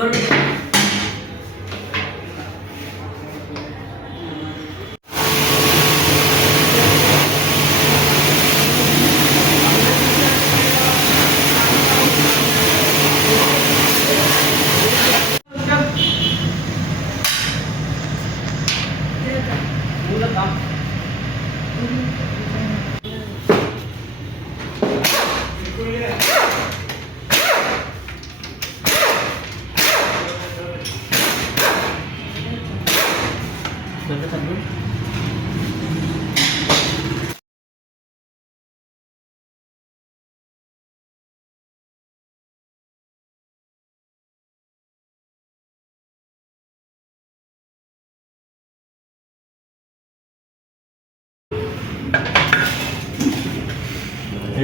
এই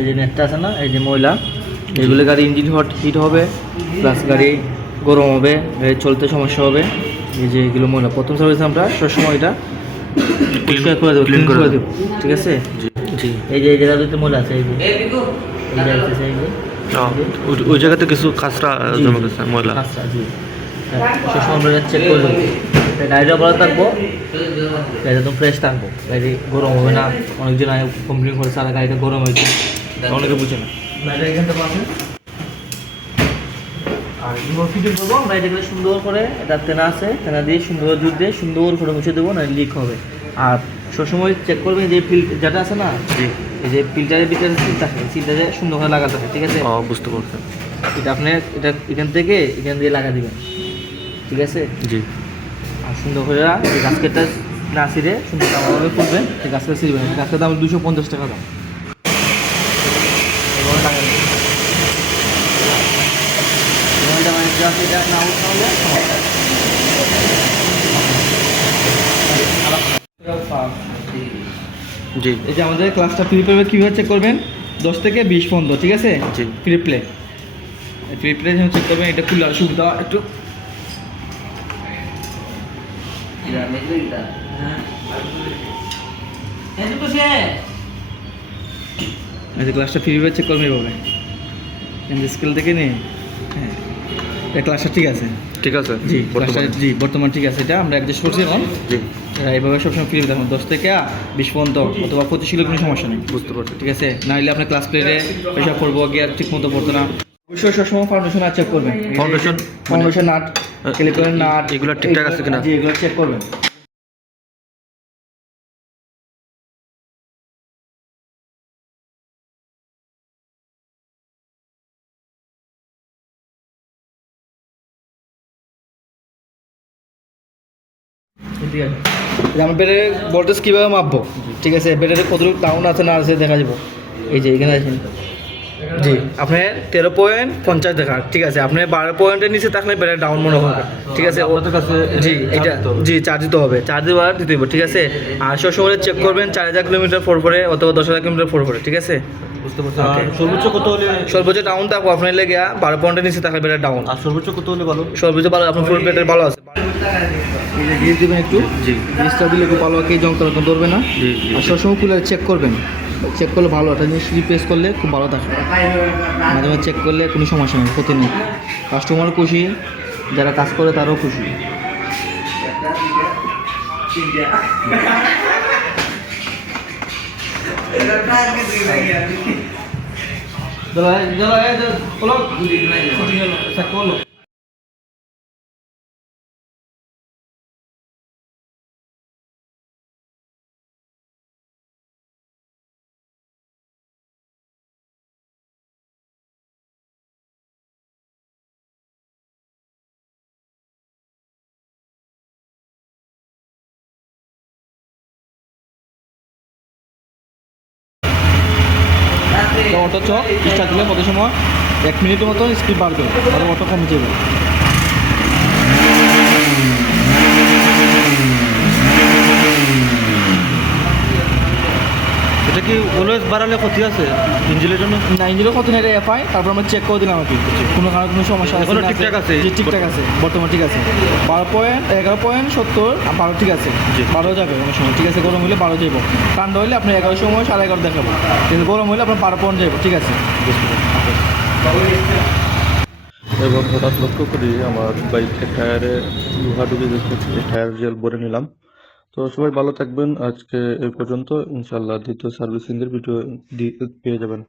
যে নেটটা আছে না, এই যে ময়লা, এগুলো গাড়ি ইঞ্জিন হিট হবে, প্লাস গাড়ি গরম হবে, গাড়ি চলতে সমস্যা হবে। এই যে এগুলো ময়লা প্রথম সার্ভিস আমরা সবসময় এটা পরিষ্কার করে দেবো, ক্লিন করে দেবো, ঠিক আছে। জি এই যে এই জায়গাতে ময়লা আছে, এই যে ওই জায়গাতে কিছু কাঁচরা জমা গেছে, ময়লা কাঁচরা। জি সবসময় আমরা চেক করে দেবো, গাড়িটা ভালো থাকবো, গাড়িটা একদম ফ্রেশ থাকবো, গাড়ি গরম হবে না। অনেকজন কমপ্লেন করে সারা গাড়িটা গরম হয়েছে, অনেকে বুঝে না। গাড়িটা এখান থেকে আছে আর ফিটিং করবো আমরা, এটাকে সুন্দর করে এটা তেনা আছে, তেনা দিয়ে সুন্দর দুধ দিয়ে সুন্দর করে মুছে দেবো, না লিক হবে। আর সবসময় চেক করবেন যে যেটা আছে না, এই যে ফিল্টারের ভিতরে সিল থাকে, সিলটারে সুন্দর করে লাগাতে হবে, ঠিক আছে। বুঝতে পারছেন। এটা আপনি এটা এখান থেকে এখান দিয়ে লাগা দিবেন, ঠিক আছে। জি আর সুন্দর করে এই গাছকেটটা না ছিঁড়ে সুন্দর কামাভাবে করবেন, এই গাছটা ছিঁড়বেন। গাছটার দাম 250 টাকা দাম। জি এই যে আমাদের ক্লাসটা ফ্রি প্লে কীভাবে চেক করবেন, 10 থেকে 20 পর্যন্ত, ঠিক আছে। জি ফ্রি প্লে চেক করবেন। এটা খুলে সুবিধা একটু ক্লাসটা ফ্রিভাবে চেক করবেন এইভাবে, স্কেল থেকে নিয়ে। হ্যাঁ ক্লাসটা ঠিক আছে, ঠিক আছে। জি ক্লাসটা জি বর্তমান ঠিক আছে, এটা আমরা অ্যাডজাস্ট করছি এখন। জি এইভাবে সবসময় ফ্রি দেখুন, 10 থেকে 20 পর্যন্ত অথবা 25 কিলো কোনো সমস্যা নেই, বুঝতে পারছি। ঠিক আছে। না হলে আপনার ক্লাস প্লেটে পেশা পড়বো, গিয়ার ঠিক মতো পড়তো না। অবশ্যই সবসময় ফাউন্ডেশন আর চেক করবেন, ফাউন্ডেশন নাট, ক্যালিপারের নাট এগুলো ঠিকঠাক আছে কিনা, জি এগুলো চেক করবেন। ঠিক আছে, আমার ব্যাটারির ভোল্টেজ কীভাবে মাপবো, ঠিক আছে। ব্যাটারি কতটুকু ডাউন আছে না আছে দেখা যাবো। এই যে এখানে আছেন, জি আপনার 13.50 দেখা, ঠিক আছে। আপনি 12 পয়েন্টের নিচে থাকলে ব্যাটারি ডাউন মনে হবে, ঠিক আছে। আপনাদের কাছে জি এটা জি চার্জ দিতে হবে, চার্জ দেওয়ার দিতে হবে, ঠিক আছে। আর সবসময় চেক করবেন 4000 কিলোমিটার পরে অথবা 10,000 কিলোমিটার পরে, ঠিক আছে। বুঝতে পারছি। সর্বোচ্চ কত হলে? সর্বোচ্চ ডাউন থাকবো আপনার লেগে 12 পয়েন্টের নিচে থাকলে ব্যাটারি ডাউন। আর সর্বোচ্চ কত হলে ভালো? সর্বোচ্চ ভালো আপনার ফুল ব্যাটারি ভালো আছে। এই যে গ্রিস দেবেন একটু, জি গ্রিসটা দিলে একটু ভালো, কি জং তখন ধরবে না। জি আর সবসময় খুলে চেক করবেন, চেক করলে ভালো, একটা জিনিস রিপ্লেস করলে খুব ভালো থাকে। মাঝে মাঝে চেক করলে কোনো সমস্যা নেই, ক্ষতি নেই। কাস্টমারও খুশি, যারা কাজ করে তারাও খুশি। অটো চক স্টার্ট দিলে কত সময় 1 মিনিটের মতো স্পিড বাড়বে, আর অটো কমে যাবে। এটা কি অলওয়েজ বাড়ালে ক্ষতি আছে ইঞ্জিনের জন্য? না, ইঞ্জিনের ক্ষতি নেই, এটা এফআই। তারপর আমরা চেক করে দিলাম আর কি, কোনো কারণে কোনো সমস্যা আছে না, ঠিকঠাক আছে। জি ঠিকঠাক আছে, বর্তমান ঠিক আছে। 11.70 12 ঠিক আছে, 12 যাবে কোনো সময়, ঠিক আছে। গরম হলে 12 যাবো, ঠান্ডা হলে আপনার 11 সময় 11:30 দেখাবো, কিন্তু গরম হলে আপনার 12 পয়েন্ট যাবো, ঠিক আছে। এবং হঠাৎ লক্ষ্য করি আমার বাইকের টায়ারে লোহা ঢুকে গেছে, টায়ার জেল ভরে নিলাম। তো সবাই ভালো থাকবেন, আজকে এই পর্যন্ত। ইনশাল্লাহ দ্বিতীয় সার্ভিসিংয়ের ভিডিও পেয়ে যাবেন।